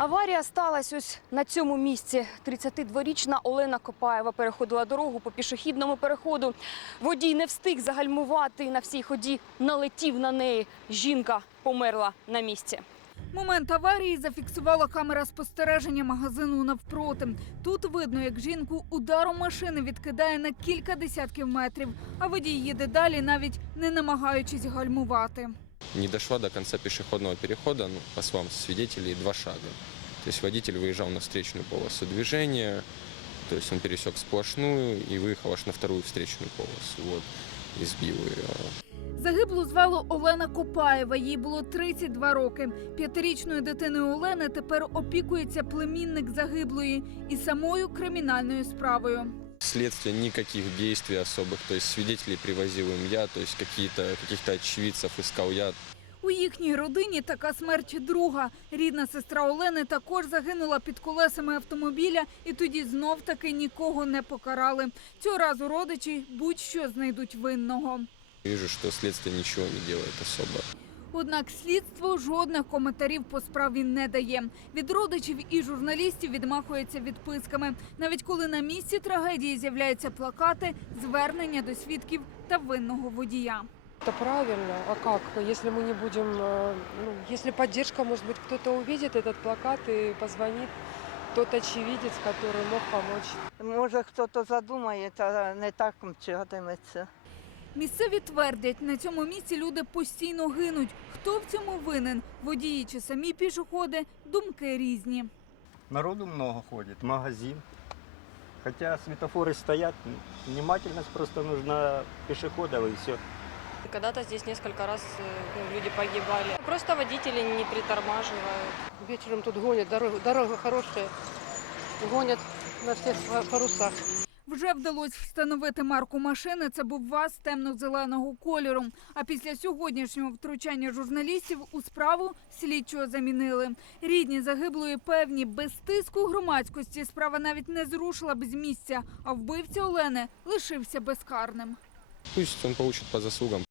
Аварія сталася ось на цьому місці. 32-річна Олена Копаєва переходила дорогу по пішохідному переходу. Водій не встиг загальмувати на всій ході налетів на неї. Жінка померла на місці. Момент аварії зафіксувала камера спостереження магазину навпроти. Тут видно, як жінку ударом машини відкидає на кілька десятків метрів, а водій їде далі, навіть не намагаючись гальмувати. Не дошла до конца пешеходного перехода, ну, по словам свидетелей, два шага. То есть водитель выезжал на встречную полосу движения, то есть он пересек сплошную и выехал аж на вторую встречную полосу, вот, и сбил ее. Загиблу звали Олена Копаєва. Їй було 32 роки. П'ятирічною дитиною Олени тепер опікується племінник загиблої і самою кримінальною справою. Следствие никаких действий особых, то есть свидетелей привозил им я, то есть какие-то, каких-то очевидцев искал я, У їхній родині така смерть друга. Рідна сестра Олени також загинула під колесами автомобіля, і тоді знов таки нікого не покарали. Цього разу родичі будь-що знайдуть винного. Вижу, что следствие ничего не делает особо. Однак слідство жодних коментарів по справі не дає. Від родичів і журналістів відмахується відписками. Навіть коли на місці трагедії з'являються плакати, звернення до свідків та винного водія. Это правильно. А как? Если мы не будем, э, ну, если поддержка, может быть, кто-то увидит этот плакат и позвонит, тот очевидец, который мог помочь. Може, хтось задумає, та не так мчатиметься. Місцеві твердять, на цьому місці люди постійно гинуть. Хто в цьому винен? Водії чи самі пішоходи? Думки різні. Народу много ходит, магазин. Хотя светофоры стоят, внимательность просто нужна пешеходов и все. Когда-то здесь несколько раз э, ну, люди погибали. Просто водители не притормаживают. Вечером тут гонят, дорога, дорога хорошая, гонят на всех парусах. Вже вдалося встановити марку машини. Це був ВАЗ темно-зеленого кольору. А після сьогоднішнього втручання журналістів у справу слідчого замінили. Рідні загиблої певні без тиску громадськості справа навіть не зрушила б з місця, а вбивця Олени лишився безкарним. Пусть він получить по заслугам.